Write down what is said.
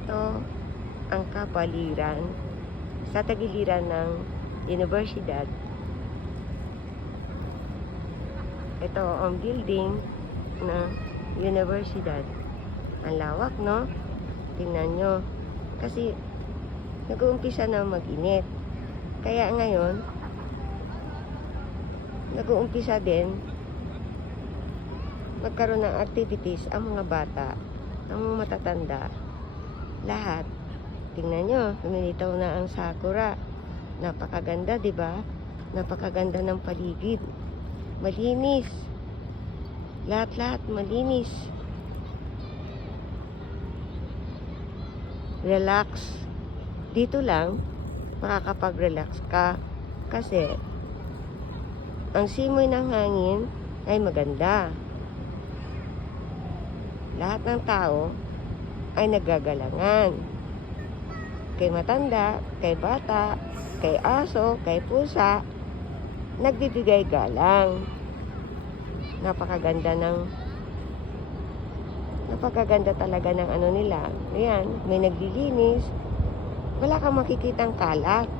Ito ang kapaliran sa tagiliran ng universidad. Ito ang building ng universidad. Ang lawak, no? Tingnan nyo. Kasi nag-uumpisa na mag-init. Kaya ngayon, nag-uumpisa din magkaroon ng activities ang mga bata, ang mga matatanda, lahat. Tingnan nyo, lumilitaw na ang sakura. Napakaganda, di ba? Napakaganda ng paligid. Malinis. Lahat-lahat malinis. Relax. Dito lang, makakapag-relax ka. Kasi, ang simoy ng hangin ay maganda. Lahat ng tao ay nagagalangan. Kay matanda, kay bata, kay aso, kay pusa, nagbibigay galang. Napakaganda talaga ng ano nila. Ayan, may naglilinis. Wala kang makikitang kalat.